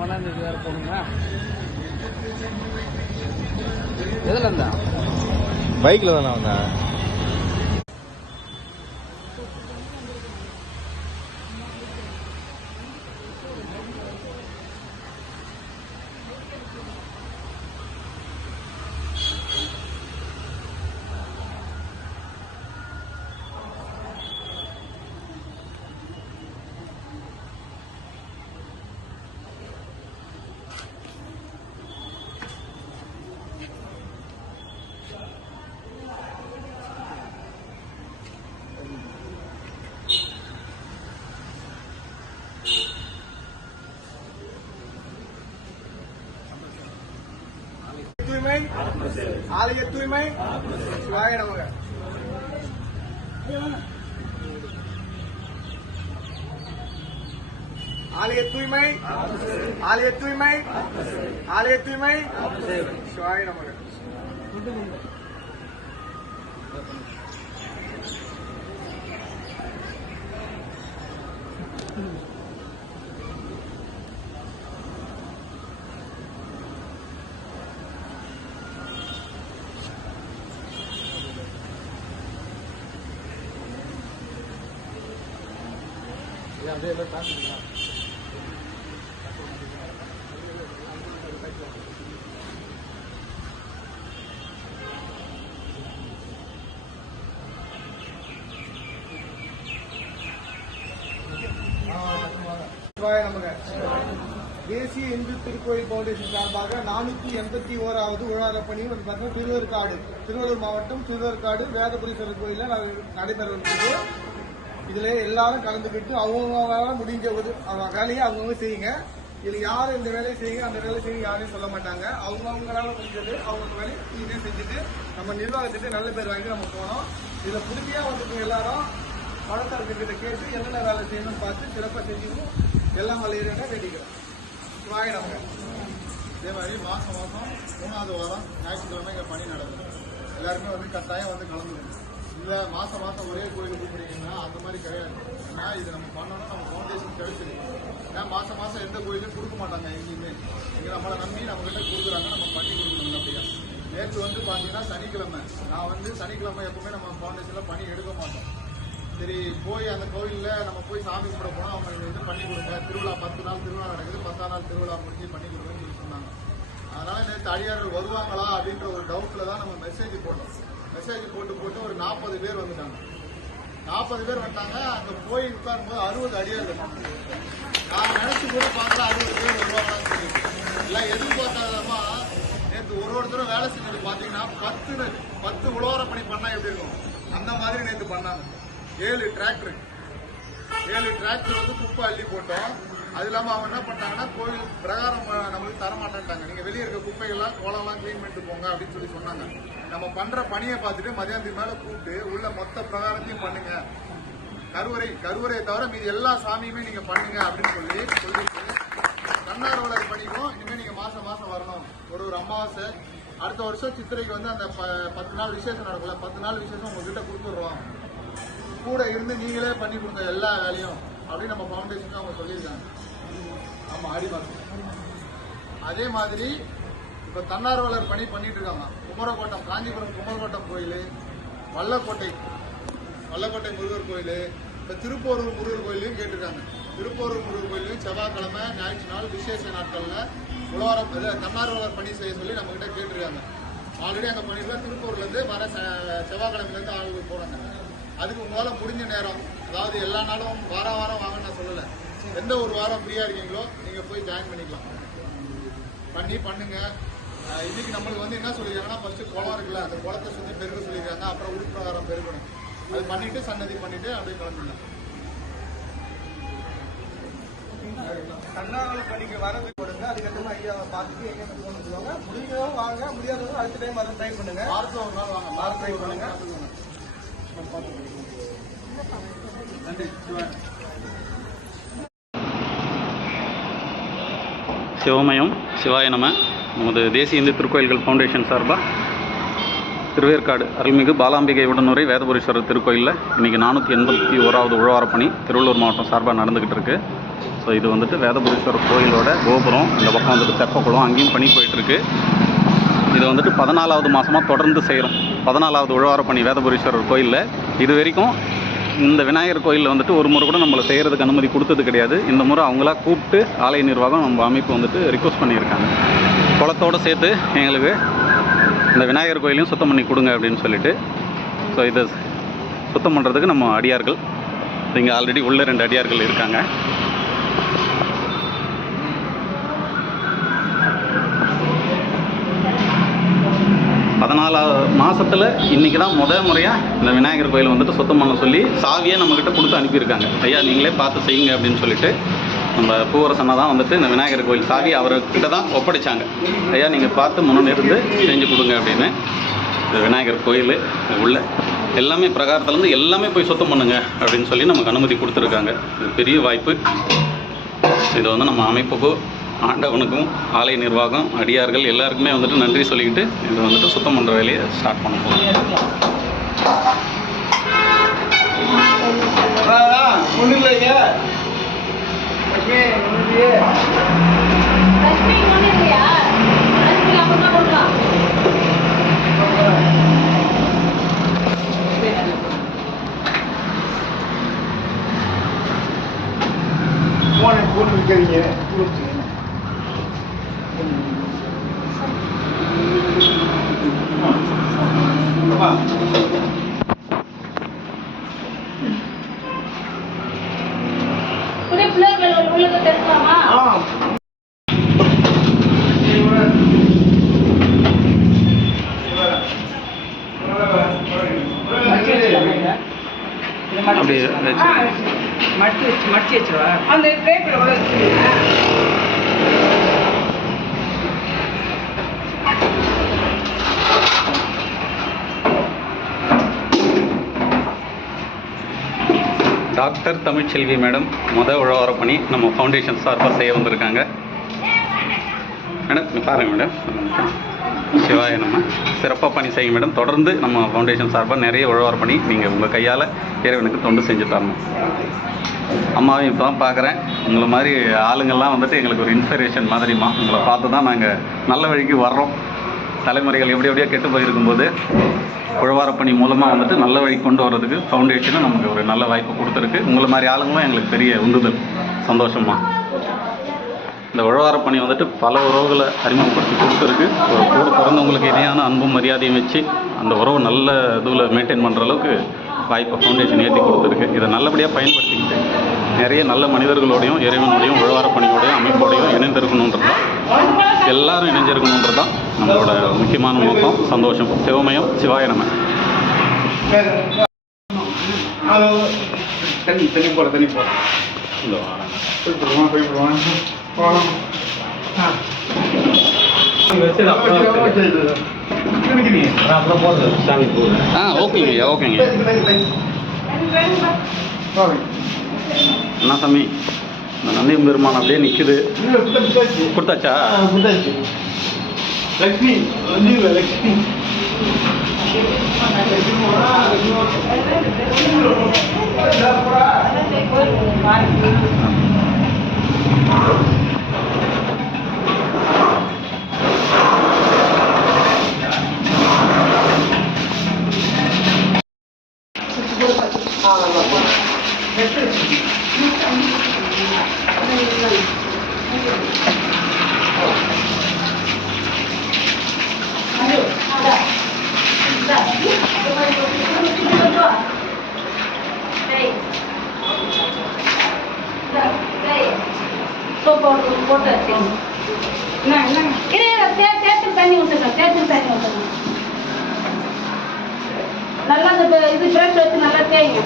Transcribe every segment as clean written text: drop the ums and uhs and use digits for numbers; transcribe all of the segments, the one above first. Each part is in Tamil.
ஒன்றாந்தேதி வேறு போகணுங்களா? எதில் இருந்தா? பைக்கில் தானே வந்தேன். தூய்மை, ஆலய தூய்மை, சிவாய நமக. ஆலய தூய்மை, ஆலய தூய்மை, ஆலய தூய்மை, சிவாய நமக. அப்படியே எல்லாம் பார்த்துக்கலாம். சிவாய நமக. தேசிய இந்து திருக்கோயில் பவுண்டேஷன் சார்பாக 481வது உழவாரப் பணி திருவள்ளூர் மாவட்டம் திருவேற்காடு வேதபுரீஸ்வரர் கோயிலில் நடைபெற இருக்குது. இதுல எல்லாரும் கலந்துக்கிட்டு அவங்களால முடிஞ்ச ஒரு வேலையை அவங்கவுங்க செய்யுங்க. இதுல யாரும் இந்த வேலையை செய்யுங்க அந்த வேலையை செய்யுங்க யாரையும் சொல்ல மாட்டாங்க. அவங்கவுங்களால முடிஞ்சது அவங்க வேலையை நீங்க செஞ்சுட்டு நம்ம நிர்வாகத்துக்கு நல்ல பேர் வாங்கி நம்ம போனோம். இதுல புதுமையா வந்துட்டு எல்லாரும் பணத்தார்கிட்ட கேட்டு என்னென்ன வேலை செய்யணும்னு பார்த்து சிறப்பாக செஞ்சுக்கணும். எல்லாம் வளையிறேன்னா வேண்டிக்கிறோம். வாங்க நமக்கு இதே மாதிரி மாதம் 3வது வாரம் ஞாயிற்றுக்கிழமை இங்கே பணி நடக்கும். எல்லாருமே வந்து கட்டாயம் வந்து கலந்துக்கணும். இல்லை மாதம் ஒரே கோயிலுக்கு கூப்பிடுறீங்கன்னா அந்த மாதிரி கிடையாது. ஏன்னா இது நம்ம பண்ணணும், நம்ம ஃபவுண்டேஷன் கிடைச்சிருக்கு. ஏன்னா மாதம் எந்த கோயிலும் கொடுக்க மாட்டாங்க எங்கேயுமே. இங்கே நம்மளை நம்பி நம்மகிட்ட கொடுக்குறாங்க, நம்ம பண்ணி கொடுக்கணும். அப்படியா நேற்று வந்து பார்த்தீங்கன்னா சனிக்கிழமை, நான் வந்து சனிக்கிழமை எப்பவுமே நம்ம ஃபவுண்டேஷனில் பணி எடுக்க மாட்டோம். சரி போய் அந்த கோயிலில் நம்ம போய் சாமி கும்பிட போனால் அவங்க வந்து பண்ணி கொடுங்க, திருவிழா 10 நாள் திருவிழா நடக்குது, 10ஆம் நாள் திருவிழா முடிஞ்சு பண்ணி கொடுங்கன்னு சொல்லி சொன்னாங்க. அதனால நேற்று அடியார்கள் வருவாங்களா அப்படின்ற ஒரு டவுட்டில் தான் நம்ம மெசேஜ் போட்டோம். மெசேஜ் போட்டு ஒரு 40 பேர் வந்துட்டாங்க. 40 பேர் வந்துட்டாங்க. அங்கே போய் உட்காரும்போது 60 அடியார்கள். நான் நினைச்சு கூட பார்க்கல 60 பேர் வருவாங்களான்னு சொல்லி. எல்லாம் எதிர்பார்க்காதமா நேற்று ஒருத்தரும் வேலை செஞ்சது பார்த்தீங்கன்னா 10 உழவார பணி பண்ணா எப்படி இருக்கும் அந்த மாதிரி நேற்று பண்ணாங்க. 7 டிராக்டர் வந்து குப்பை அள்ளி போட்டோம். அது இல்லாமல் அவங்க என்ன பண்ணிட்டாங்கன்னா கோவில் பிரகாரம் நம்மளுக்கு தரமாட்டேன்ட்டாங்க. நீங்கள் வெளியே இருக்க குப்பைகள்லாம் கோலம்லாம் கிளீன் பண்ணிட்டு போங்க அப்படின்னு சொல்லி சொன்னாங்க. நம்ம பண்ற பணியை பார்த்துட்டு மதியானத்துக்கு மேலே கூப்பிட்டு உள்ள மொத்த பிரகாரத்தையும் பண்ணுங்க, கருவறையை தவிர மீது எல்லா சாமியுமே நீங்க பண்ணுங்க அப்படின்னு சொல்லிட்டு தன்னார்வலர் பணிக்கும் இனிமேல் நீங்க மாசம் வரணும். ஒரு அமாவாசை அடுத்த வருஷம் சித்திரைக்கு வந்து அந்த 10 நாள் விசேஷம் நடக்கல, 10 நாள் விசேஷம் உங்ககிட்ட கொடுத்துடுறோம், கூட இருந்து நீங்களே பண்ணி கொடுங்க எல்லா வேலையும் அப்படின்னு நம்ம ஃபவுண்டேஷன் அவங்க சொல்லியிருக்காங்க. ஆமா ஆடி மாசம். அதே மாதிரி இப்ப தன்னார்வலர் பணி பண்ணிட்டு இருக்காங்க. குமரக்கோட்டம், காஞ்சிபுரம் குமரக்கோட்டம் கோயில், வல்லக்கோட்டை முருகர் கோயில், இப்ப திருப்போரூர் முருகர் கோயிலையும் கேட்டிருக்காங்க. திருப்போரூர் முருகர் கோயிலையும் செவ்வாய்க்கிழமை ஞாயிற்று நாள் விசேஷ நாட்கள்ல தன்னார்வலர் பணி செய்ய சொல்லி நம்ம கிட்ட கேட்டிருக்காங்க. ஆல்ரெடி அங்க பண்ணிருக்கோம். திருப்பூர்ல இருந்து வர செவ்வாய்க்கிழமைல இருந்து ஆளுகள் போறாங்க. அதுக்கு உங்களால முடிஞ்ச நேரம், அதாவது எல்லா நாளும் வாரம் வாங்கன்னு நான் சொல்லல, எந்த ஒரு வாரம் ஃப்ரீயா இருக்கீங்களோ நீங்க போய் ஜாயின் பண்ணிக்கலாம். பண்ணுங்க. இன்னைக்கு நம்மளுக்கு வந்து என்ன சொல்லிருக்காங்கன்னா, ஃபர்ஸ்ட் குளம் இருக்குல்ல, அந்த குளத்தை சுத்தி பெருக்க சொல்லியிருக்காங்க. அப்புறம் உள்பிரகாரம் பெருக்கணும். அது பண்ணிட்டு சன்னதி பண்ணிட்டு அப்படியே கிளம்பிடலாம். தன்னார்வலர் பணிக்கு வரது கொடுங்க. அதுக்கப்புறமா ஐயாவை பார்த்துட்டு எங்க போகணும்னு சொல்லுவாங்க. முடிஞ்சவங்க வாங்க, முடியாதவங்க அடுத்த டைம் வர ட்ரை பண்ணுங்க. வாரத்தில் ஒரு நாள் வாங்க, வாரம் ட்ரை பண்ணுங்க. நன்றி. சிவமயம் சிவாய நம. நமது தேசிய இந்து திருக்கோயில்கள் ஃபவுண்டேஷன் சார்பாக திருவேற்காடு அருள்மிகு பாலாம்பிகை உடனுரை வேதபுரீஸ்வரர் திருக்கோயிலில் இன்றைக்கி 481வது உழவாரப்பணி திருவள்ளூர் மாவட்டம் சார்பாக நடந்துக்கிட்டு இருக்குது. ஸோ இது வந்துட்டு வேதபுரீஸ்வரர் கோயிலோட கோபுரம். இந்த பக்கம் வந்துட்டு தெப்பக்குளம், அங்கேயும் பணி போயிட்டுருக்கு. இது வந்துட்டு 14வது மாதமாக தொடர்ந்து செய்கிறோம். 14வது உழவார பணி வேதபுரீஸ்வரர் கோயிலில். இது வரைக்கும் இந்த விநாயகர் கோயிலில் வந்துட்டு ஒரு முறை கூட நம்மளை செய்கிறதுக்கு அனுமதி கொடுத்தது கிடையாது. இந்த முறை அவங்களா கூப்பிட்டு ஆலய நிர்வாகம் நம்ம அமைப்பு வந்துட்டு ரிக்வஸ்ட் பண்ணியிருக்காங்க, குளத்தோடு சேர்த்து எங்களுக்கு இந்த விநாயகர் கோயிலையும் சுத்தம் பண்ணி கொடுங்க அப்படின்னு சொல்லிட்டு. ஸோ இதை சுத்தம் பண்ணுறதுக்கு நம்ம அடியார்கள் இங்கே ஆல்ரெடி உள்ள 2 அடியார்கள் இருக்காங்க. மாதத்தில் இன்றைக்கி தான் முறையாக இந்த விநாயகர் கோயில் வந்துட்டு சுத்தம் பண்ண சொல்லி சாவியை நம்மக்கிட்ட கொடுத்து அனுப்பியிருக்காங்க. ஐயா நீங்களே பார்த்து செய்யுங்க அப்படின்னு சொல்லிட்டு நம்ம பூவரசனை தான் வந்துட்டு இந்த விநாயகர் கோயில் சாவி அவர்கிட்ட தான் ஒப்படைச்சாங்க. ஐயா நீங்கள் பார்த்து முன்னிருந்து செஞ்சு கொடுங்க அப்படின்னு. இந்த விநாயகர் கோயில் உள்ள எல்லாமே பிரகாரத்துலேருந்து எல்லாமே போய் சுத்தம் பண்ணுங்க அப்படின்னு சொல்லி நமக்கு அனுமதி கொடுத்துருக்காங்க. இது பெரிய வாய்ப்பு. இதை வந்து நம்ம அமைப்புக்கும் ஆண்டவனுக்கும் ஆலய நிர்வாகம் அடியார்கள் எல்லாருக்குமே வந்துட்டு நன்றி சொல்லிக்கிட்டு இதை வந்துட்டு சுத்தம் பண்ணுற வேலையை ஸ்டார்ட் பண்ண போகிறோம். ஒன்றும் இல்லைங்க. போட்டு வைக்கிறீங்க. அப்படியே மடிச்சு வச்சுருவா அந்த பிளேட்டில் கூட வச்சுருவீங்க. டாக்டர் தமிழ்ச்செல்வி மேடம் உழவார பணி நம்ம ஃபவுண்டேஷன் சார்பாக செய்ய வந்திருக்காங்க. மேடம் பாருங்கள் மேடம், சிவாய நம்ம சிறப்பாக பணி செய்யுங்க மேடம். தொடர்ந்து நம்ம ஃபவுண்டேஷன் சார்பாக நிறைய உழவார பணி நீங்கள் உங்கள் கையால் இறைவனுக்கு தொண்டு செஞ்சு தரணும். அம்மாவையும் இப்போ தான் பார்க்குறேன். உங்களை மாதிரி ஆளுங்கள்லாம் வந்துட்டு எங்களுக்கு ஒரு இன்ஸ்பிரேஷன் மாதிரிமா. உங்களை பார்த்து தான் நாங்கள் நல்ல வழிக்கு வர்றோம். தலைமுறைகள் எப்படியோ கெட்டு போயிருக்கும்போது உழவார பணி மூலமாக வந்துட்டு நல்ல வழி கொண்டு வர்றதுக்கு ஃபவுண்டேஷனும் நமக்கு ஒரு நல்ல வாய்ப்பு கொடுத்துருக்கு. உங்களை மாதிரி ஆளுங்களும் எங்களுக்கு பெரிய உந்துதல். சந்தோஷமாக இந்த உழவார பணி வந்துட்டு பல உறவுகளை அறிமுகப்படுத்தி கொடுத்துருக்கு. ஒரு கூட பிறந்தவங்களுக்கு இணையான அன்பும் மரியாதையும் வச்சு அந்த உறவு நல்ல இதுவில் மெயின்டைன் பண்ணுற அளவுக்கு வாய்ப்பை ஃபவுண்டேஷன் ஏற்றி கொடுத்துருக்கு. இதை நல்லபடியாக பயன்படுத்திக்கிட்டு நிறைய நல்ல மனிதர்களோடையும் இறைவனோடையும் உழவார பணியோடையும் அமைப்போடையும் இணைந்திருக்கணுன்றது தான், எல்லாரும் இணைஞ்சிருக்கணுன்றது தான் நம்மளோட முக்கியமான நோக்கம். சந்தோஷம். சிவமயம். சிவாய நம. தண்ணி போட இந்த ஓகேங்க ஓகேங்க. என்ன சாமி இந்த நந்தியம் பெருமான் அப்படியே நிற்குது. கொடுத்தாச்சா? லக்ஷ்மி லக்ஷ்மி போட்டு தண்ணி ஊற்றுங்க. நல்லா அந்த இது பிரஷ் வச்சு நல்லா தேய்ங்க.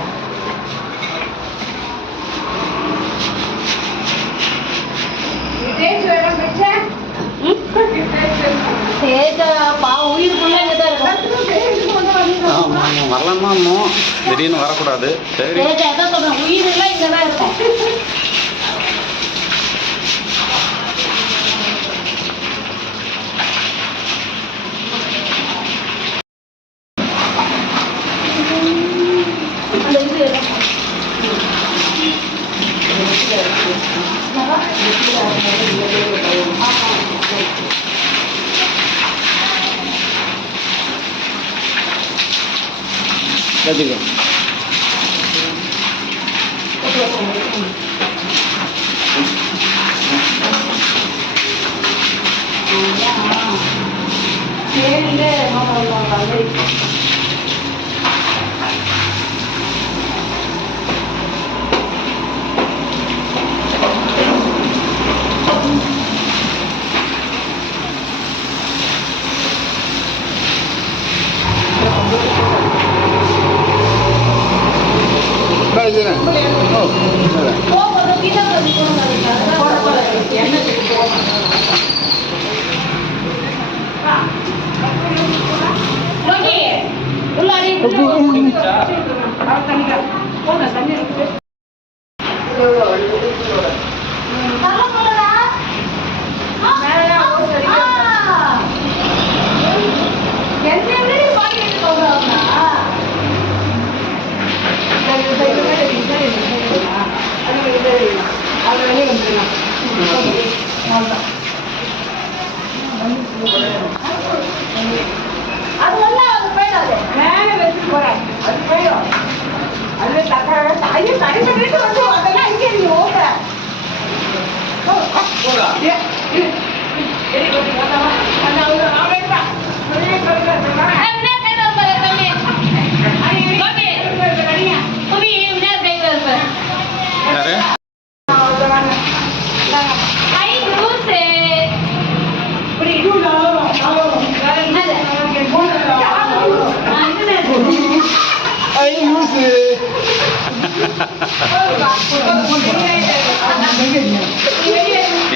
வரலாமா? திடீர்னு வரக்கூடாது. சரி உயிரெல்லாம் இங்கே தான் இருக்கும். அந்த இது கற்றுக்கோ.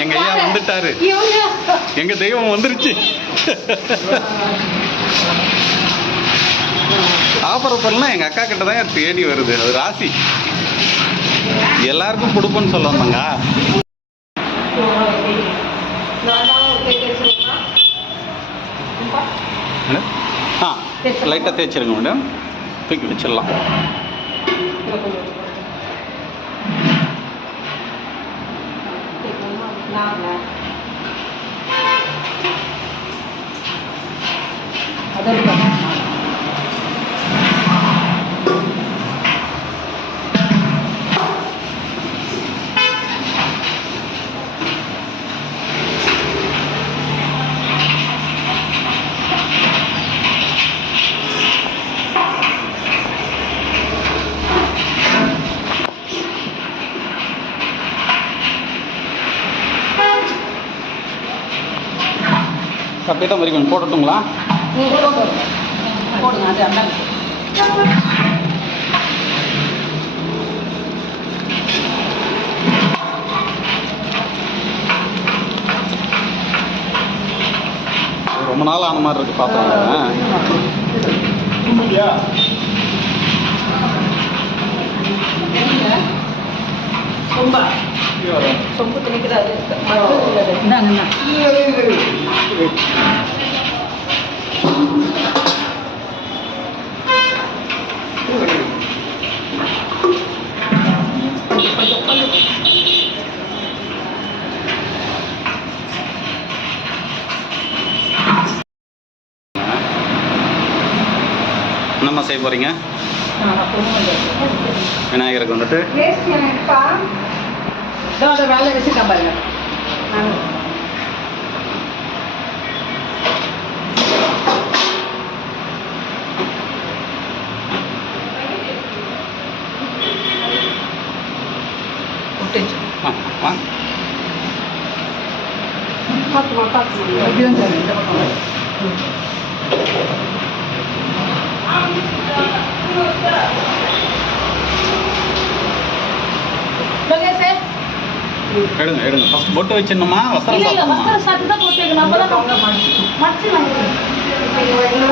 எங்க ஐயா வந்துட்டாரு, எங்க தெய்வம் வந்துருச்சு. ஆஃபர் பண்ணலாம் எங்க அக்கா கிட்ட தான் தேடி வருது. அது ராசி, எல்லாருக்கும் கொடுப்போன்னு சொல்ல வந்தாங்க. லைட்டாக தேய்ச்சிருங்க மேடம், தூக்கி வச்சிடலாம். கரெக்டாக மாதிரி கொஞ்சம் போட்டுட்டுங்களா? போடுங்க. அது அந்த ரொம்ப நாள் ஆன மாதிரி இருக்கு பார்த்தோம். ரொம்ப சொம்பு திணிக்கிறாரு. இந்தாங்கண்ணா என்னம்மா செய்ய போகிறீங்க? விநாயகருக்கு வந்துட்டு வேலை வச்சுட்டேன் பாருங்க. எடுங்க எடுங்க. ஃபர்ஸ்ட் பொட்டு வச்சிடணுமா? வஸ்திரம் சாத்தணுமா?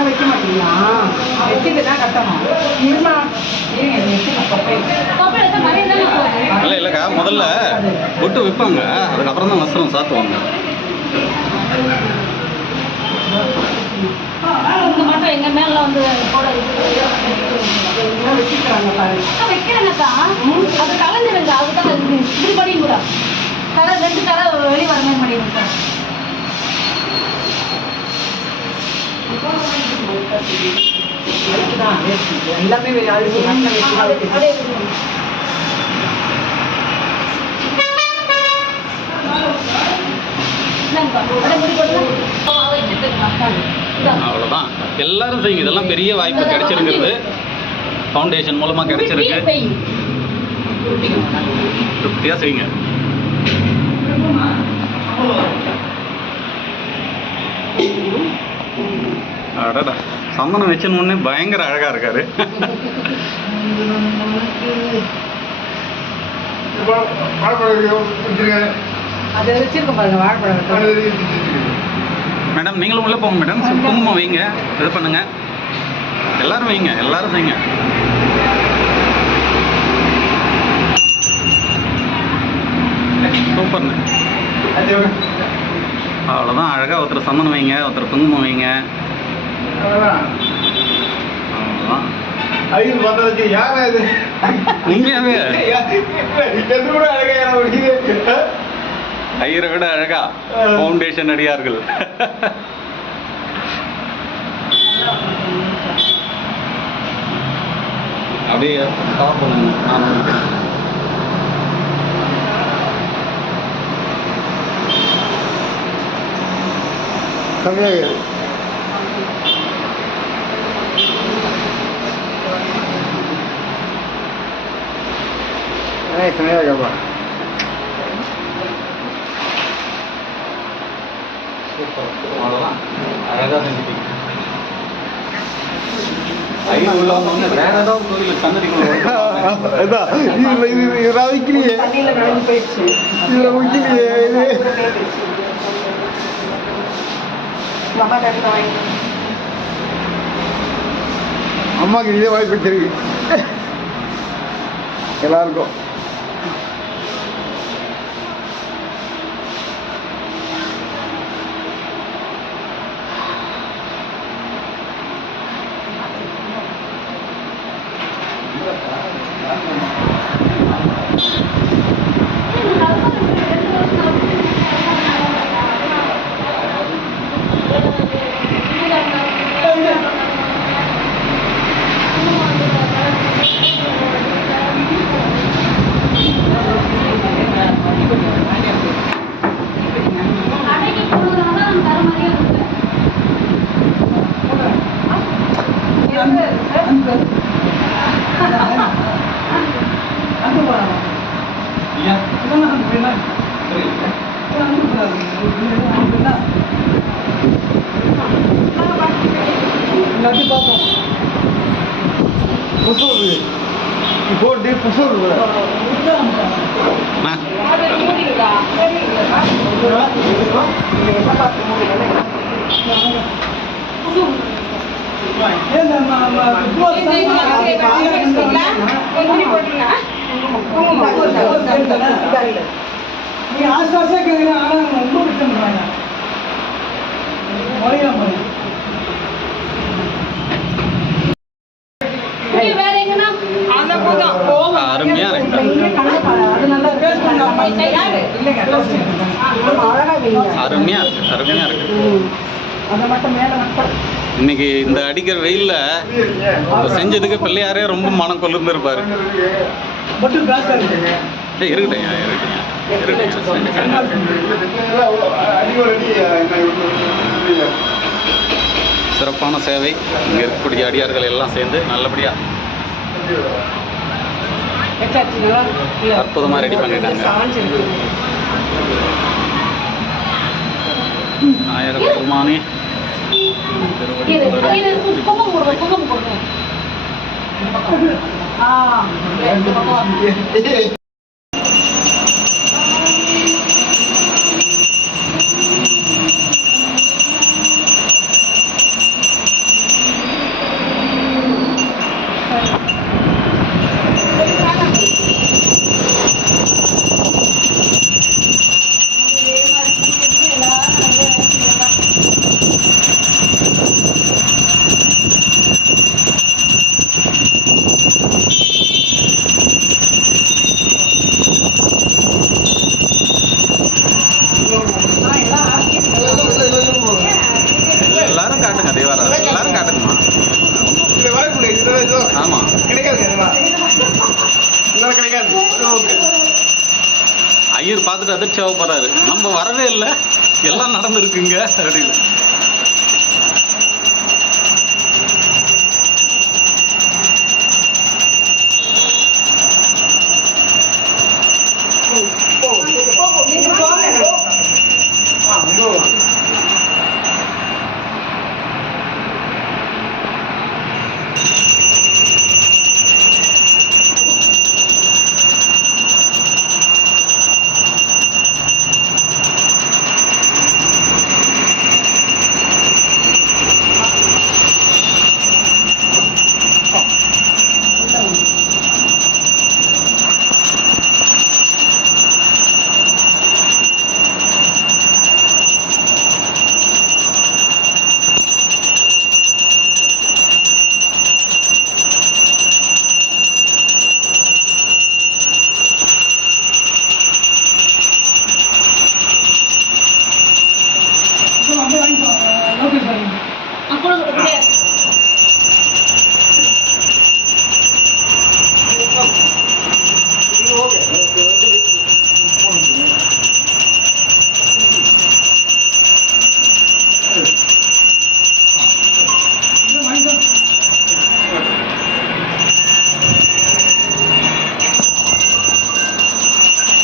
வைக்க மாட்டீங்களா? வச்சுட்டு தான் கட்டணும். இல்லை இல்லைக்கா, முதல்ல பொட்டு வைப்பாங்க, அதுக்கப்புறம் தான் வஸ்திரம் சாத்துவாங்க. மட்டும் எங்க மேல வந்து வச்சுக்கிறாங்க பாருங்க. வைக்கிறேங்கக்கா, அது கலந்துருங்க. அதுதான் இப்படி பண்ணிக்கூட கரை 2 கரை வெளியே அதுக்குதான் வேஸ்ட். எல்லாமே அரிசி மட்டை வச்சு தான் வைக்கிறது. அப்படியே விடுங்க. இந்தாங்கப்பா, அப்படியே முடி போட்டுங்க. வச்சுட்டு இந்தாங்க. அவ்வளோதான். எல்லாரும் செய்யுங்க. இதெல்லாம் பெரிய வாய்ப்பு கிடைச்சிருக்கிறது. ஃபவுண்டேஷன் மூலமாக கிடைச்சிருக்கு. திருப்தியாக செய்யுங்க. அடடா, சந்தனம் வச்சுன்னு பயங்கர அழகா இருக்காரு. அதை வச்சிருக்க பாருங்க வாழைப்பழம். மேடம் நீங்களும் உள்ளே போங்க மேடம். குங்குமம் வைங்க, இது பண்ணுங்க. எல்லாரும் வைங்க, எல்லாரும் செய்யுங்க. சூப்பர்ண்ணு. அவ்வளோதான். அழகாக ஒருத்தர் சந்தனம் வைங்க, ஒருத்தர் குங்குமம் வைங்க. அவ்வளோதான். உண்மையாவே ஐயரை விட அழகா ஃபவுண்டேஷன் அடியார்கள். அப்படியே கவர் பண்ணுங்க. நான் கம்மியாக கம்மியாகப்பா. சூப்பர். அவ்வளோதான். அழகாக செஞ்சுட்டீங்க. ஐயர் உள்ள வந்தோடனே வேற ஏதாவது கோயிலுக்கு சன்னதிக்குள்ள ரவிக்கலையே, தண்ணியில் நடந்து போயிடுச்சு. இதில் வைக்கலையே. அம்மா கட்டு வாங்கி அம்மாக்கு இதே வாய்ப்பு வச்சிருக்கு எல்லாருக்கும். கடைக்கு போனதுனால தர மாதிரியே இருக்கு. எல்லாத்தையும் பார்ப்போம். புசூர் போட்டு புசூர் அது மூடிடுதா? நீ ஆஸ்வாசா கேட்குறேன். ஆனால் ரொம்ப விட்டுறாங்க. வேற எங்கன்னா அருமையா இருக்கு. அருமையா இருக்கு. அருமையா இருக்கு. இன்னைக்கு இந்த அடிக்கிற வெயில்ல செஞ்சதுக்கு பிள்ளையாரே ரொம்ப மனம் கொள்ளுந்து இருப்பாரு. இருக்கட்டும் சிறப்பான சேவை. இங்கே இருக்கக்கூடிய அடியார்கள் எல்லாம் சேர்ந்து நல்லபடியாக அற்புதமாக ரெடி பண்ணிட்டாங்க. நாயக பெருமானே குங்குமம் கொடுங்க, குங்குமம் கொடுங்க. இந்த பக்கம் மகிழ்ச்சியாக போகிறாரு. நம்ம வரவே இல்லை, எல்லாம் நடந்துருக்குங்க அப்படின்னு.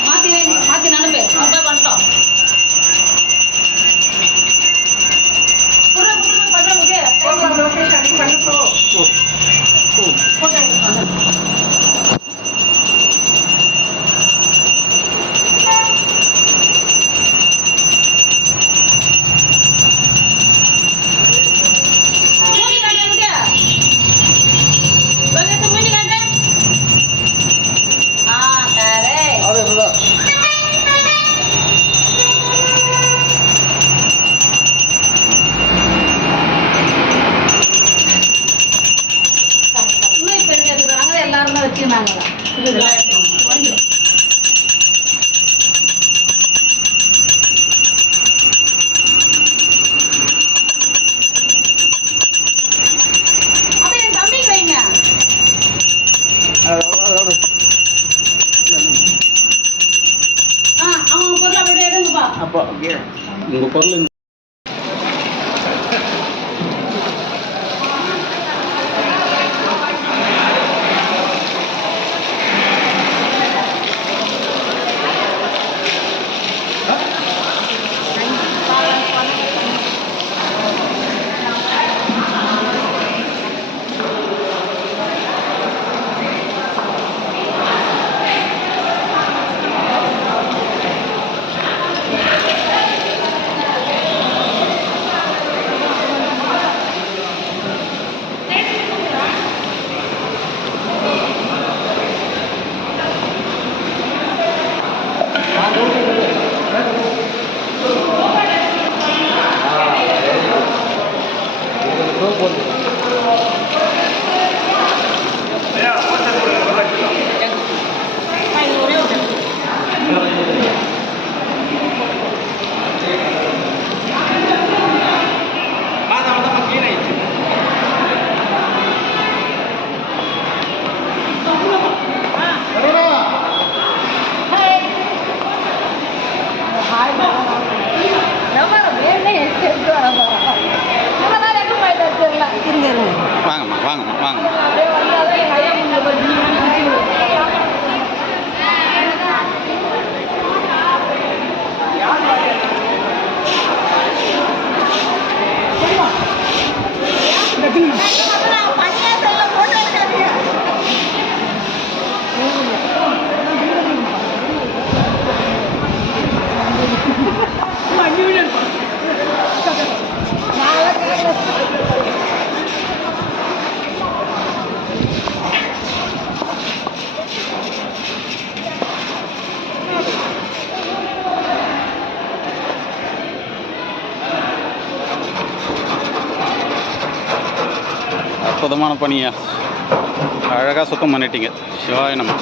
மாத்தி நினைப்பேன் பண்ணிட்டோம். எல்லாரும் வச்சுருந்தாங்க. அப்படியே என் தம்பிக்கு வைங்க. அவங்க பொருள் அப்படியே எடுங்கப்பா. அப்போ உங்கள் பொருள் வாங்கம்மா வாங்கம்மா வாங்கம்மா. அற்புதமான பணியா, அழகாக சுத்தம் பண்ணிட்டீங்க. சிவாய நம்ம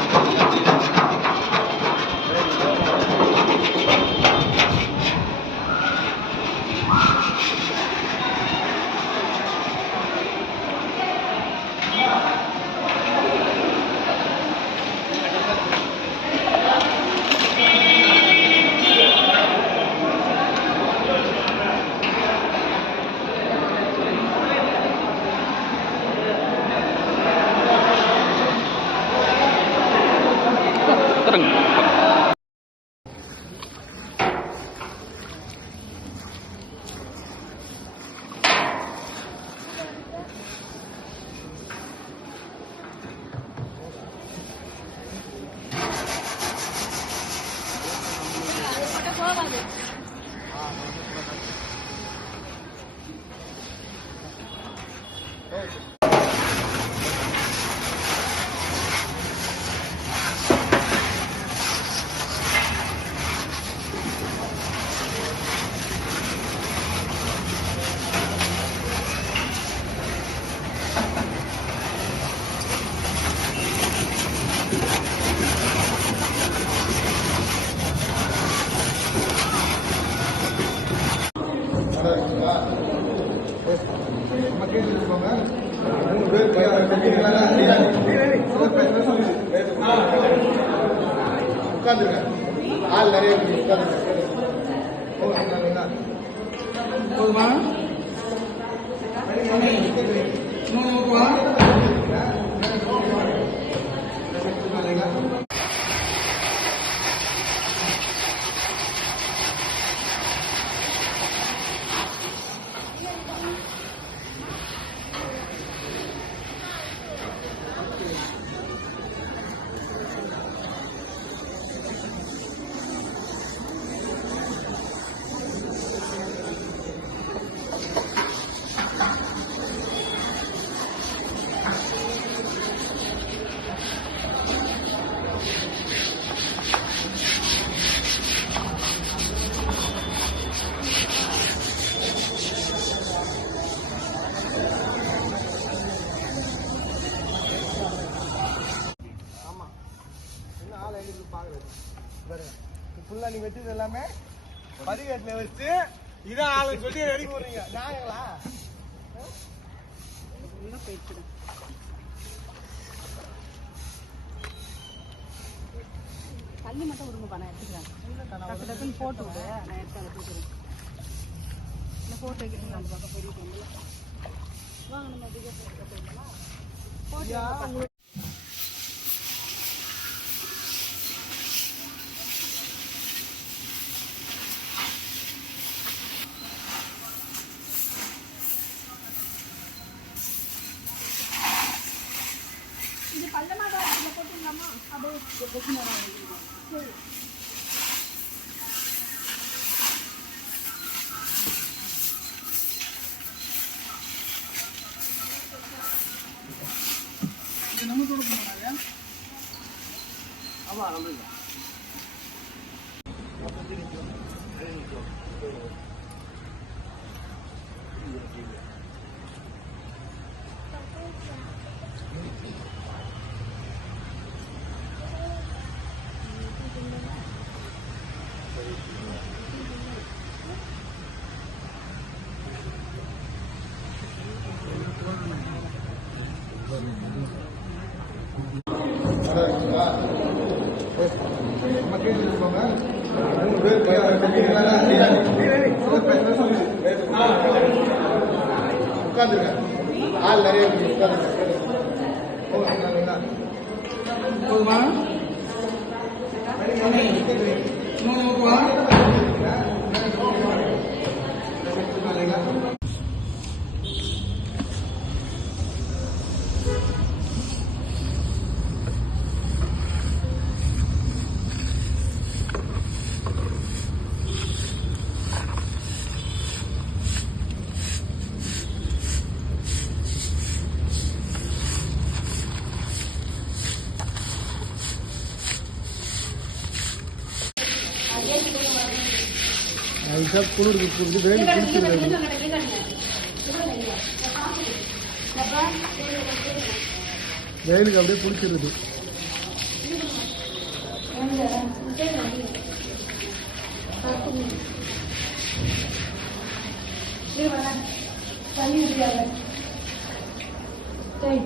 உட்காந்துருங்க. ஆள் நிறைய இருக்கு, உட்காந்துருங்க. போதுமா? ஃபுல்லா நீ வெட்டது எல்லாமே பதிவேட்டில வச்சு இதான் ஆளுன்னு சொல்லி ரெடி போடுறீங்க. நியாயங்களா? தள்ளி மட்டும் விடுங்கப்பா, நான் எடுத்துக்கிறேன். டக்கு டக்குன்னு போட்டு விடு, நான் எடுத்து அதை தூக்கிறேன். இந்த போட்டோ வைக்கிறீங்களா அந்த பக்கம் பெரிய பொங்கல வாங்க, நம்ம அதிக போட்டோ இது பள்ளமாக போட்டுங்களாமா? அப்படியே சரி. இது நம்ம கூட போனாங்க. ஆமா, நம்ம இல்லை. உட்காந்துருங்க. ஆள் நிறைய இருக்கு, உட்காந்துருங்க. போதுமா? குளிருக்கு புரிஞ்சு வேலை பிடிச்சிருக்காங்க. வெயிலுக்கு அப்படியே பிடிச்சிருது. சரி.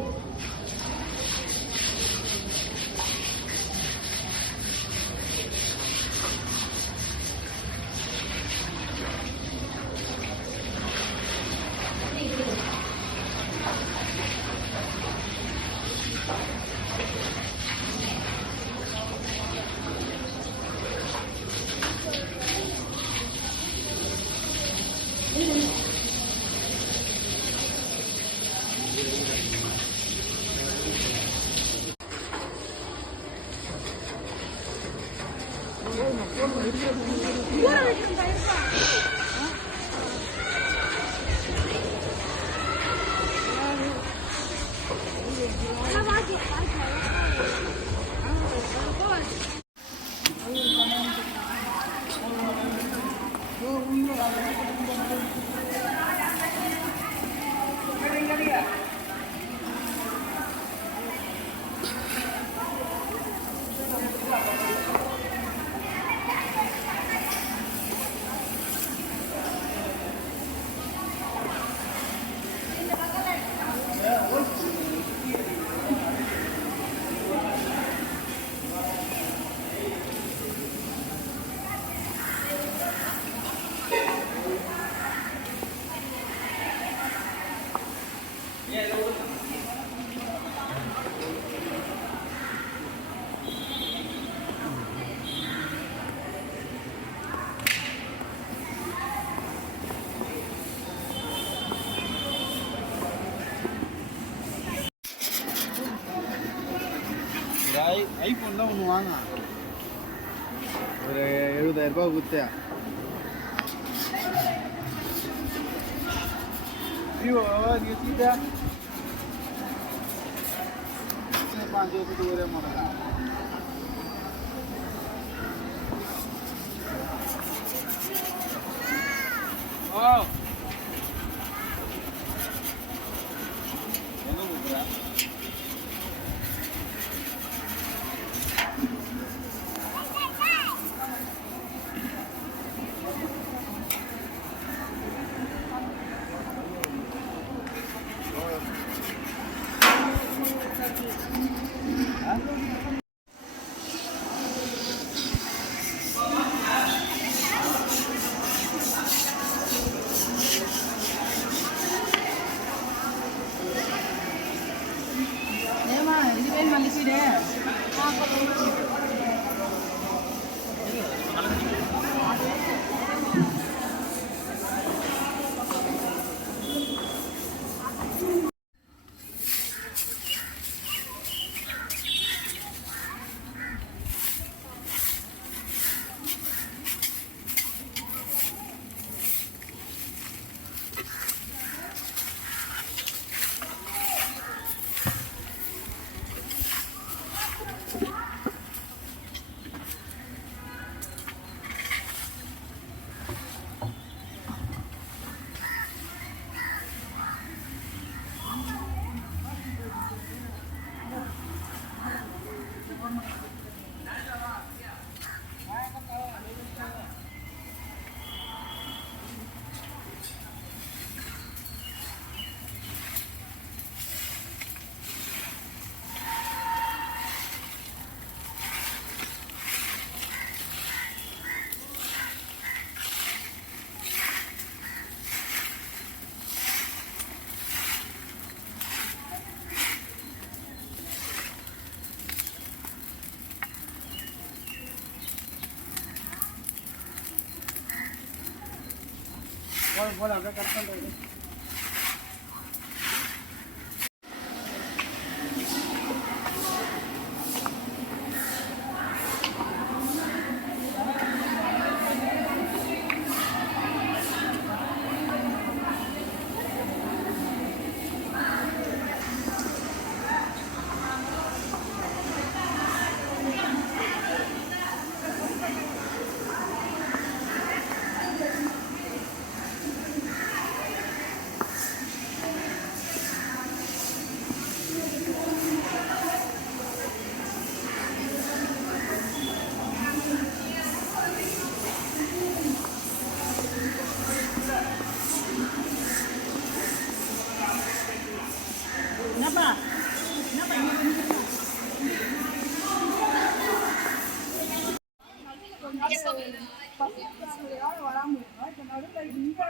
ஐஃபோன் தான் ஒன்று வாங்க, ஒரு 70,000 ரூபாய் கொடுத்து. விவோ நீங்கள் சீட்டா 5 வருஷத்துக்கு ஒரே மாடலா? ஓ எங்கே கொடுக்குறா? ஏமா இது வேணுமா லிக்விடு? போல அப்படியே கட் பண்ணுறது. என்னப்பா என்னப்பா வராமல் இருக்கோம். இப்போ நடுவில் இந்த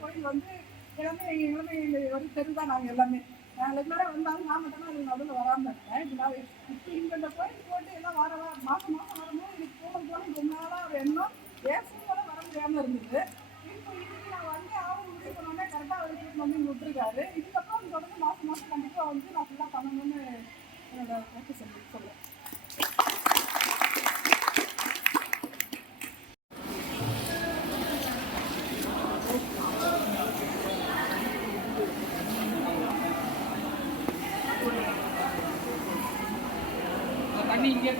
கோயில் வந்து எல்லாமே ஒரு தெரு தான். நாங்கள் எல்லாமே ரெகுலராக வந்தாலும் நான் மட்டும் தான் அது நடுவில் வராமல் இருக்கேன். இப்போ இந்த கோயில் போட்டு எல்லாம் மாதம் வரணும். இன்னைக்கு போகணும் ரொம்ப நாளாக எண்ணம் ஏசும் வர முடியாமல் இருந்தது. இப்போ இன்னைக்கு நான் வந்து அவர் முடிவு பண்ணோன்னே கரெக்டாக அவர் கூட்டு வந்து இங்கே விட்டுருக்காரு. இதுக்கப்புறம் தொடர்ந்து மாதம் கண்டிப்பாக வந்து நான் ஃபுல்லாக பண்ணணும்னு என்னோட கருத்து சொல்லுவேன். தண்ணி இங்கே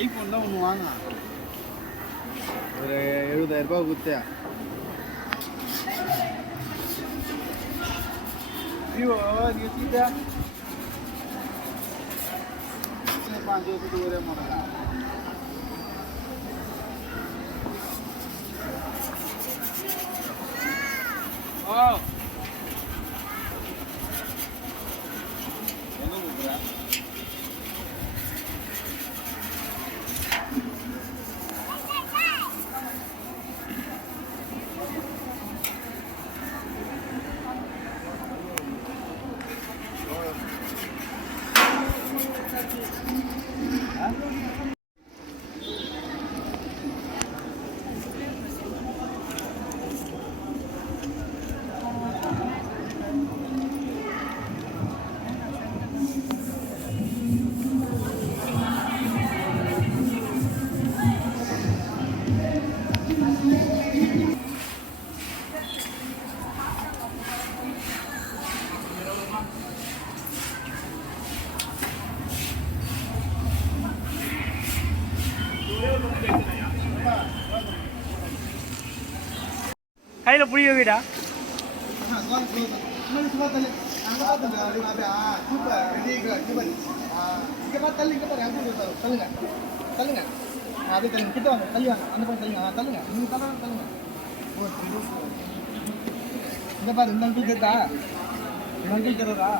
ஐஃபோன் தான் ஒன்று வாங்க, ஒரு 70,000 ரூபாய் கொடுத்து. விவோ நீங்கள் சீட்டா 5 வருஷத்துக்கு ஒரே மாடலா? ஓ எங்கே கொடுக்குறா? கையில் புளிய வீடா சூப்பர் வெரி குட் சூப்பர் இங்கே பார்த்து தள்ளு இங்கே பாரு தள்ளுங்க தள்ளுங்க அப்படியே தள்ளுங்க கிட்ட வாங்க தள்ளி வாங்க அந்த பக்கம் தள்ளுங்க தள்ளுங்க நீங்கள் தள்ளுங்க இங்கே பாரு இந்த அங்கிள் கேட்டா இந்த அங்கிள் கேட்குறா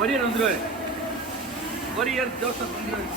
கொரியர் வந்துடுவார் கொரியர் ஜோசப் வந்துடுவார்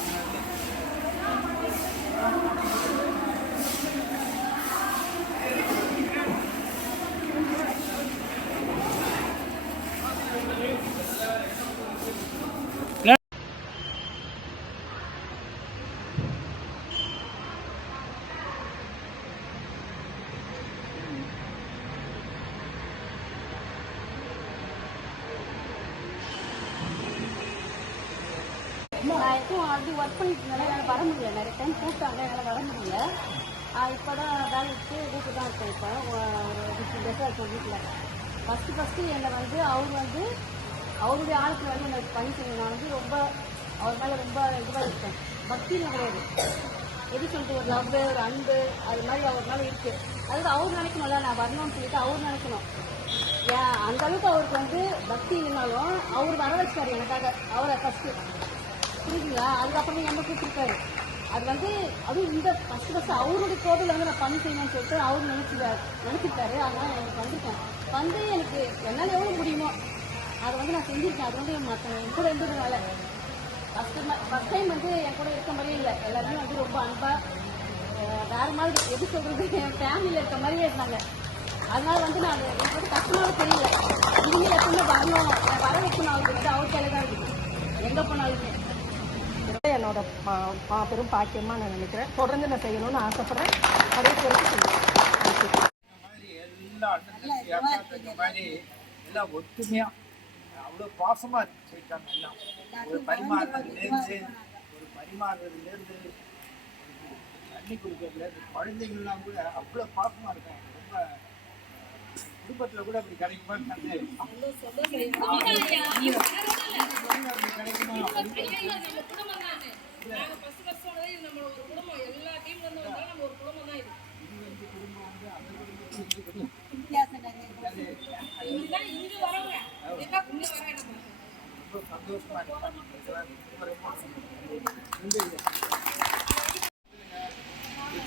நான் எப்பவும் ஆல்ரெடி ஒர்க் பண்ணிட்டு இருந்தாலும் என்னால் வர முடியல, நிறைய டைம் கூப்பிட்டாங்க, என்னால் வர முடியல. இப்போ தான் வேலை விட்டு வீட்டில் தான் இருக்கேன். இப்போ ஒரு 15 டேஸாக இருக்கேன் வீட்டில். ஃபஸ்ட்டு என்னை வந்து அவருடைய ஆளுக்கு வந்து எனக்கு பணி செய்யணும். நான் வந்து ரொம்ப அவர் மேலே ரொம்ப இதுவாக இருக்கேன். பக்தியில் கிடையாது, எது சொல்லிட்டு ஒரு லவ் ஒரு அன்பு அது மாதிரி அவர் மேலே இருக்குது. அதாவது அவர் நினைக்கணும்ல, நான் வரணும்னு சொல்லிட்டு அவர் நினைக்கணும். ஏன் அந்த அளவுக்கு அவருக்கு வந்து பக்தி இல்லைனாலும் அவர் வர வச்சார் எனக்காக அவரை ஃபஸ்ட்டு, புரியுதுங்களா? அதுக்கப்புறம் என்ன கூப்பிட்டுருக்காரு. அது வந்து அதுவும் இந்த ஃபஸ்ட்டு அவருடைய கோவில் வந்து நான் பணி செய்யணும்னு சொல்லிட்டு அவர் நினச்சிட்டாரு. அதனால் எனக்கு வந்திருக்கேன். வந்து எனக்கு என்னால் எவ்வளோ முடியுமோ அதை வந்து நான் செஞ்சுருக்கேன். அது வந்து மற்ற என் கூட இருந்ததுனால ஃபஸ்ட் டைம் வந்து என் கூட இருக்க மாதிரியே இல்லை. எல்லாருமே வந்து ரொம்ப அன்பாக வேறு மாதிரி எப்படி சொல்கிறது, என் ஃபேமிலியில் இருக்க மாதிரியே இருந்தாங்க. அதனால வந்து நான் எனக்கு வந்து கஷ்டமாக தெரியல. இனிமேல் எப்பவுமே வரணும், வர வைக்கணும். அவருக்கு வந்து அவர் கையில் தான் இருக்குது எங்கே போனாலுமே. என்னோட பெரும் பாக்கியமாக நான் நினைக்கிறேன். தொடர்ந்து நான் செய்யணும்னு ஆசைப்படுறேன். அதே மாதிரி எல்லா அண்ணன் மாதிரி எல்லாம் ஒற்றுமையாக அவ்வளோ பாசமாக இருக்காங்க. எல்லாம் ஒரு பரிமாறுறதுலேருந்து தண்ணி கொடுக்கறதுலேருந்து குழந்தைங்கள்லாம் கூட அவ்வளோ பாசமாக இருக்காங்க. ரொம்ப குடும்பத்தில் கூட அப்படி கிடைக்குமான்னு கிடைக்குமா சந்தோஷமா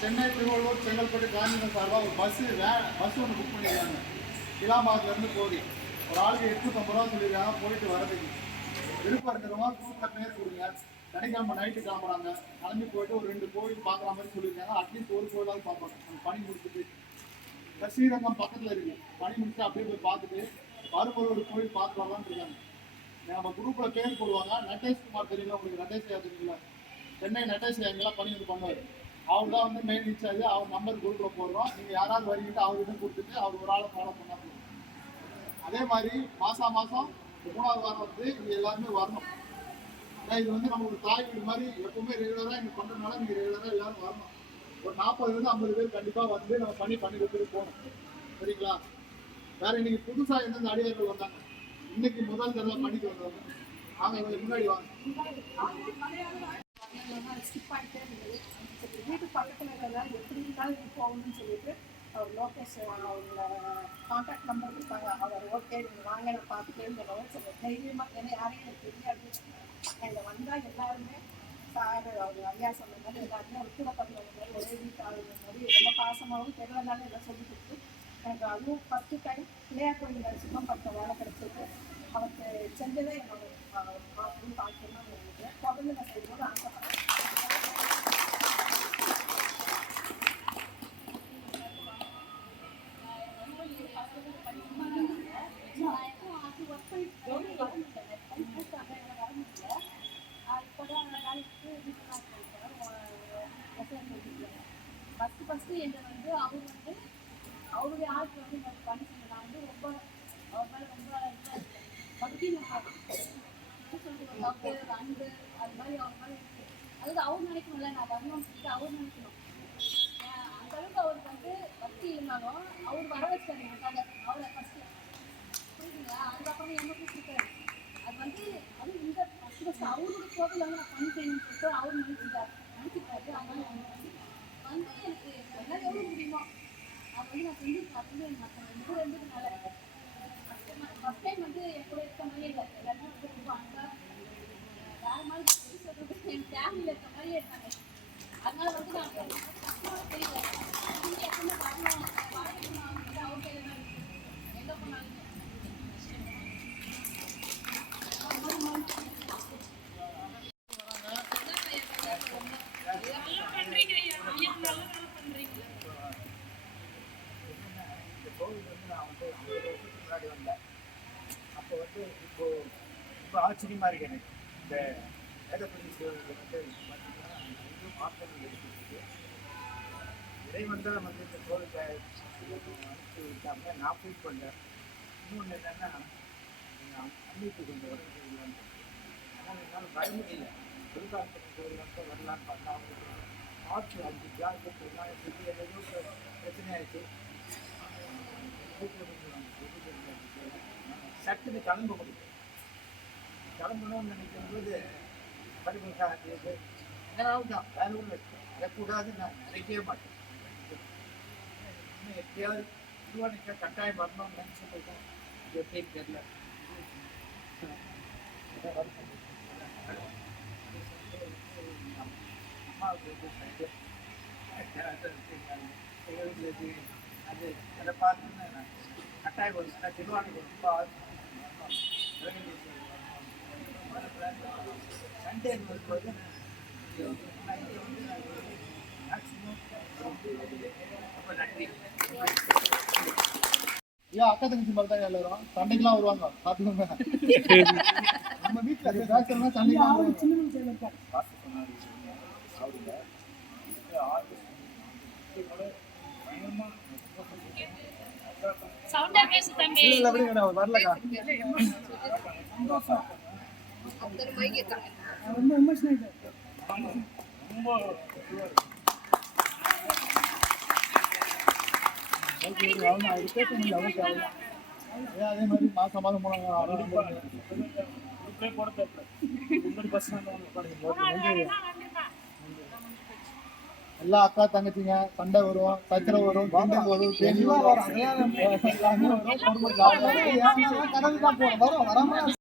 சென்னை திருவள்ளூர் செங்கல்பட்டு காஞ்சிபுரம் சார்பாக ஒரு பஸ் ஒன்று புக் பண்ணியிருக்காங்க. இலாமாபாத்லேருந்து போகுது. ஒரு ஆளுக்கு 850 ரூபா சொல்லியிருக்காங்க போயிட்டு வரதுக்கு. விருப்பம் இருக்கிறவங்க கூப்பிட்ட பேர் கொடுங்க. சனிக்கிழமை நைட்டு கிளம்புறாங்க. கிளம்பி போயிட்டு ஒரு 2 கோவில் பார்க்குற மாதிரி சொல்லியிருக்காங்க. அட்லீஸ்ட் ஒரு கோவிலாவது பார்ப்பாங்க. பணி முடிச்சுட்டு ஸ்ரீரங்கம் பக்கத்தில் இருக்குது. பணி முடிச்சுட்டு அப்படியே போய் பார்த்துட்டு வரும்போது ஒரு கோவில் பார்த்து வரலான்னு இருக்காங்க. நம்ம குரூப்பில் பேர் போடுவாங்க. நட்டேஷ் குமார் தெரியுங்களா உங்களுக்கு? நட்டேஷ் தெரியுங்களா? சென்னை நட்டேஷ் எங்கெல்லாம் பணி வந்து பண்ணுவார். அவர் தான் வந்து மெயின் இன்சார்ஜ். அவர் நம்பர் குரூப்பில் போடுறோம். நீங்கள் யாராவது வரீங்கிட்டு அவர்கிட்ட கொடுத்துட்டு அவர் ஒரு ஆளை ஃபாலோ பண்ணால் போதும். அதே மாதிரி மாதம் 3வது வாரம் வந்து இங்கே எல்லாருமே வரணும். ஏன்னா இது வந்து நம்மளுக்கு தாய் வீடு மாதிரி எப்பவுமே ரெகுலராக இங்கே பண்ணுறதுனால நீங்கள் ரெகுலராக எல்லாரும் வரணும். ஒரு 40 to 50 பேர் கண்டிப்பாக வந்து நம்ம பண்ணி கொடுத்துட்டு போகணும். சரிங்களா? வேற இன்னைக்கு புதுசா எந்தெந்த அடியார்கள் வந்தாங்க இன்னைக்கு முதல் தடவை பண்ணிட்டு வந்தவங்க வாங்க இவங்க முன்னாடி வாங்க. ஸ்கிப் ஆகிட்டே இருந்தது. சரி வீட்டு பக்கத்தில் இருக்கிறதால எப்படி இருந்தாலும் போகணும்னு சொல்லிட்டு அவர் லோகேஷ் அவங்கள கான்டாக்ட் நம்பர் கொடுத்தாங்க. அவர் ஓகே நீங்கள் வாங்க நான் பார்த்துட்டேன்னு சரி தைரியமாக ஏன்னா யாரையும் எனக்கு தெரியாது. அங்கே வந்தால் எல்லாருமே சார் அவங்க ஐயா சொன்ன மாதிரி எல்லாருமே ஒரு கூட பண்ணுற மாதிரி ஒரே வீட்டு ஆளுங்க மாதிரி ரொம்ப பாசமாகவும் தெரியலனாலும் எல்லாம் சொல்லி கொடுத்து எனக்கு அதுவும் ஃபஸ்ட்டு டைம் பிள்ளையார் கோயில் சுத்தம் பண்ணுற வேலை கிடைச்சிருக்கு. அவருக்கு செஞ்சதே என்னோட பார்க்கணும் பார்க்கணும்னு நினைக்கிறேன். தொடர்ந்து நான் செய்யணும்னு ஆசைப்படுறேன். ஃபஸ்ட்டு என்னை வந்து அவருடைய ஆளுக்கு வந்து பண்ணி நான் வந்து ரொம்ப அவர் மேலே ரொம்ப பக்தின்னு சொல்லிட்டு அன்பு அது மாதிரி அவர் மேலே இருக்கு. அதாவது அவர் நினைக்கணும்ல நான் வரணும்னு சொல்லிட்டு அவர் நினைக்கணும். அந்த அளவுக்கு அவருக்கு வந்து பக்தி இருந்தாலும் அவர் வர வச்சாரு எனக்காக அவரை ஃபஸ்ட்டு புரியுதுங்களா. அதுக்கப்புறம் என்ன கூப்பிட்டுருக்காரு அது வந்து அதுவும் இந்த ஃபஸ்ட்டு அவருடைய கோவில் வந்து நான் பண்ணி செய்யணும்னு சொல்லிட்டு அவர் நினைச்சிட்டாரு. அதனால வந்து எனக்கு என்னால் எவ்வளோ முடியுமோ அது வந்து நான் செஞ்சு மற்ற இருந்ததுனால ஃபஸ்ட் டைம் வந்து என் கூட இருக்க மாதிரியே இல்லை. எல்லாருமே வந்து ரொம்ப அன்பாக வேறு மாதிரி சொல்கிறது என் ஃபேமிலியில் இருக்க மாதிரியே இருக்காங்க. அதனால வந்து நான் கஷ்டமாக தெரியல எப்பவுமே வரணும் வரணும் வந்து அவர் கையில் தான் இருக்குது எங்கே போனாலும். முன்னாடி வந்தேன் அப்போ வந்து இப்போ ஆச்சரியமாக இருக்கு எனக்கு. இந்த வேதபுரி சேவையில் வந்து பார்த்தீங்கன்னா நிறைய மாற்றங்கள் எடுத்துருக்கு. இறைவன் தான் வந்து இந்த கோவிலுக்கு அனுப்பிச்சு விட்டாங்க. நான் ஃபீல் பண்ணேன். இன்னொன்று என்னென்னா அன்னைக்கு கொஞ்சம் உடம்பு இல்லைன்னு ஆனால் என்னால் வர முடியல. திருக்காலத்துக்கு கோவில் வரலான்னு பார்த்தா அவங்களுக்கு ஆட்சி 5 ஜாதகத்துக்கு ஏதோ பிரச்சனை ஆயிடுச்சு. சட்டுன்னு கிளம்ப முடியும். கிளம்பணும்னு நினைக்கும்போது படிப்பு எங்களாவது தான் வேலூரில் இருக்கு வரக்கூடாதுன்னு நான் நினைக்கவே மாட்டேன். இன்னும் எப்படியாவது திருவாணிக்க கட்டாயம் வரணும்னு நினச்சி போயிட்டேன். இது எப்படின்னு தெரியல. அம்மாவுக்கு அது அதை பார்த்துன்னு கட்டாயம் ஒரு திருவாணிக்கு ரொம்ப சண்டே வரும்போது மேக்ஸிமம் ரொம்ப நன்றி. ஏன் அக்கா தங்கச்சி மாதிரி தான் எல்லாரும் சண்டைக்கெல்லாம் வருவாங்க பார்த்துக்கோங்க. நம்ம வீட்டில் பேசுறதுனா சண்டைக்கெல்லாம் வருவாங்க. சவுண்டா பேசு தம்பி. வரலக்கா ரொம்ப எமோஷனல் ரொம்ப அதே மாதிரி மாசம் எல்லா அக்கா தங்கச்சிங்க சண்டை வரும், சச்சரவு வரும், கிண்டல் வரும், தேனி வரும், எல்லாமே வரும். கடவுள் தான் போறோம் வரும் வராம